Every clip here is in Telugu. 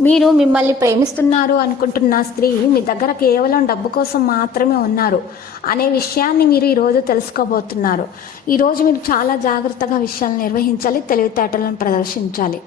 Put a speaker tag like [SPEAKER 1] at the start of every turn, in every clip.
[SPEAKER 1] మీరు మిమ్మల్ని ప్రేమిస్తున్నారు అనుకుంటున్న స్త్రీ మీ దగ్గర కేవలం డబ్బు కోసం మాత్రమే ఉన్నారు అనే విషయాన్ని మీరు ఈరోజు తెలుసుకోబోతున్నారు. ఈరోజు మీరు చాలా జాగ్రత్తగా విషయాలు నిర్వహించాలి తెలివితేటలను ప్రదర్శించాలి.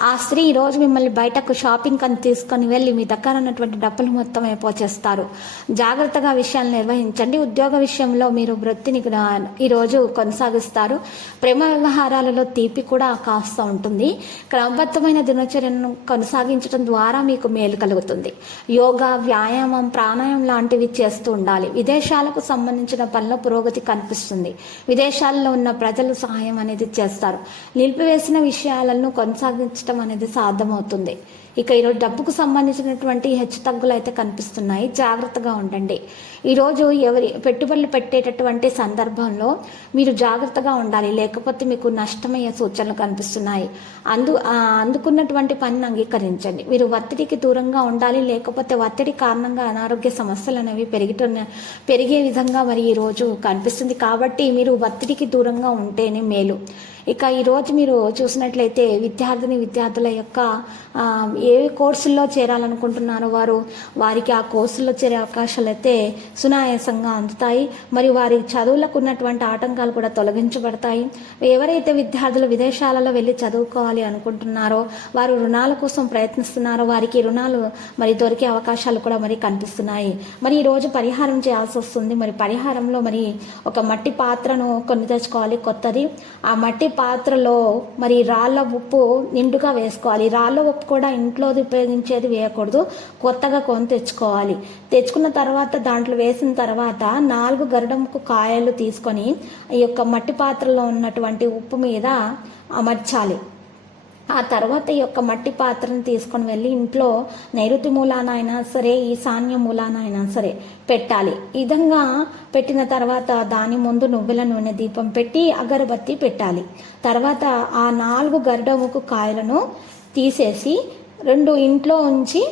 [SPEAKER 1] ఆ స్త్రీ ఈరోజు మిమ్మల్ని బయటకు షాపింగ్ అని తీసుకొని వెళ్ళి మీ దగ్గర ఉన్నటువంటి డబ్బులు మొత్తం అయిపోచేస్తారు. జాగ్రత్తగా విషయాలు నిర్వహించండి. ఉద్యోగ విషయంలో మీరు వృత్తిని కూడా ఈరోజు కొనసాగిస్తారు. ప్రేమ వ్యవహారాలలో తీపి కూడా కాస్త ఉంటుంది. క్రమబద్ధమైన దినచర్యను కొనసాగించడం ద్వారా మీకు మేలు కలుగుతుంది. యోగా వ్యాయామం ప్రాణాయామం లాంటివి చేస్తూ ఉండాలి. విదేశాలకు సంబంధించిన పనుల పురోగతి కనిపిస్తుంది. విదేశాల్లో ఉన్న ప్రజలు సహాయం అనేది చేస్తారు. నిలిపివేసిన విషయాలను కొనసాగించడం అనేది సాధ్యమవుతుంది. ఇక ఈరోజు డబ్బుకు సంబంధించినటువంటి హెచ్చు తగ్గులు అయితే కనిపిస్తున్నాయి. జాగ్రత్తగా ఉండండి. ఈరోజు ఎవరి పెట్టుబడులు పెట్టేటటువంటి సందర్భంలో మీరు జాగ్రత్తగా ఉండాలి. లేకపోతే మీకు నష్టమయ్యే సూచనలు కనిపిస్తున్నాయి. అందు అందుకున్నటువంటి పనిని అంగీకరించండి. మీరు ఒత్తిడికి దూరంగా ఉండాలి. లేకపోతే ఒత్తిడి కారణంగా అనారోగ్య సమస్యలు అనేవి పెరుగుతున్న పెరిగే విధంగా మరి ఈరోజు కనిపిస్తుంది. కాబట్టి మీరు ఒత్తిడికి దూరంగా ఉంటేనే మేలు. ఇక ఈరోజు మీరు చూసినట్లయితే విద్యార్థిని విద్యార్థుల యొక్క ఏ కోర్సుల్లో చేరాలనుకుంటున్నారో వారు వారికి ఆ కోర్సుల్లో చేరే అవకాశాలు అయితే సునాయాసంగా అందుతాయి. మరియు వారి చదువులకు ఉన్నటువంటి ఆటంకాలు కూడా తొలగించబడతాయి. ఎవరైతే విద్యార్థులు విదేశాలలో వెళ్ళి చదువుకోవాలి అనుకుంటున్నారో వారు రుణాల కోసం ప్రయత్నిస్తున్నారో వారికి రుణాలు మరి దొరికే అవకాశాలు కూడా మరి కనిపిస్తున్నాయి. మరి ఈరోజు పరిహారం చేయాల్సి వస్తుంది. మరి పరిహారంలో మరి ఒక మట్టి పాత్రను కొని తెచ్చుకోవాలి. కొత్తది. ఆ మట్టి పాత్రలో మరి రాళ్ళ ఉప్పు నిండుగా వేసుకోవాలి. రాళ్ళ ఉప్పు కూడా ఇంట్లోది ఉపయోగించేది వేయకూడదు. కొత్తగా కొని తెచ్చుకోవాలి. తెచ్చుకున్న తర్వాత దాంట్లో వేసిన తర్వాత నాలుగు గరుడంకు కాయలు తీసుకొని ఈ యొక్క మట్టి పాత్రలో ఉన్నటువంటి ఉప్పు మీద అమర్చాలి. ఆ తర్వాత ఈ యొక్క మట్టి పాత్రను తీసుకొని వెళ్ళి ఇంట్లో నైరుతి మూలాన అయినా సరే ఈశాన్య మూలాన అయినా సరే పెట్టాలి. విధంగా పెట్టిన తర్వాత దాని ముందు నువ్వుల నూనె దీపం పెట్టి అగరబత్తి పెట్టాలి. తర్వాత ఆ నాలుగు గరుడముకు కాయలను తీసేసి రెండు ఇంట్లో ఉంచి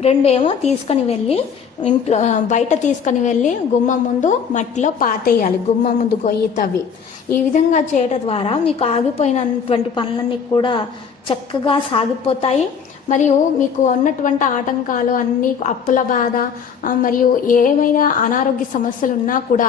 [SPEAKER 1] రెండేమో తీసుకొని వెళ్ళి ఇంట్లో బయట తీసుకొని వెళ్ళి గుమ్మ ముందు మట్టిలో పాతేయాలి. గుమ్మ ముందు గొయ్యి తవ్వి ఈ విధంగా చేయడం ద్వారా మీకు ఆగిపోయినటువంటి పనులన్నీ కూడా చక్కగా సాగిపోతాయి. మరియు మీకు ఉన్నటువంటి ఆటంకాలు అన్నీ అప్పుల బాధ మరియు ఏమైనా అనారోగ్య సమస్యలు ఉన్నా కూడా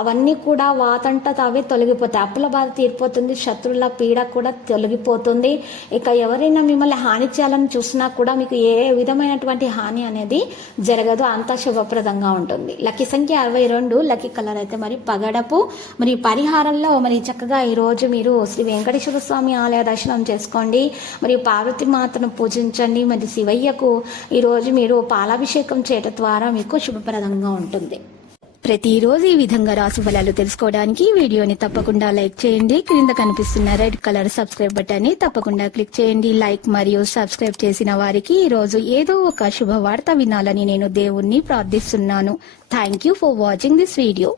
[SPEAKER 1] అవన్నీ కూడా వాతంట తావే తొలగిపోతాయి. అప్పుల బాధ తీరిపోతుంది శత్రువుల పీడ కూడా తొలగిపోతుంది. ఇక ఎవరైనా మిమ్మల్ని హాని చేయాలని చూసినా కూడా మీకు ఏ విధమైనటువంటి హాని అనేది జరగదు. అంతా శుభప్రదంగా ఉంటుంది. లక్కీ సంఖ్య అరవై రెండు లక్కీ కలర్ అయితే మరి పగడపు. మరి పరిహారంలో మరి చక్కగా ఈరోజు మీరు శ్రీ వెంకటేశ్వర స్వామి ఆలయ దర్శనం చేసుకోండి. మరియు పార్వతి మాతను ఉంచండి మరి శివయ్యకు ఈరోజు మీరు పాలాభిషేకం చేయటం ద్వారా మీకు శుభప్రదంగా ఉంటుంది. ప్రతిరోజు ఈ విధంగా రాశి ఫలాలు తెలుసుకోవడానికి వీడియోని తప్పకుండా లైక్ చేయండి. క్రింద కనిపిస్తున్న రెడ్ కలర్ సబ్స్క్రైబ్ బటన్ని తప్పకుండా క్లిక్ చేయండి. లైక్ మరియు సబ్స్క్రైబ్ చేసిన వారికి ఈ రోజు ఏదో ఒక శుభవార్త వినాలని నేను దేవుణ్ణి ప్రార్థిస్తున్నాను. Thank you for watching this video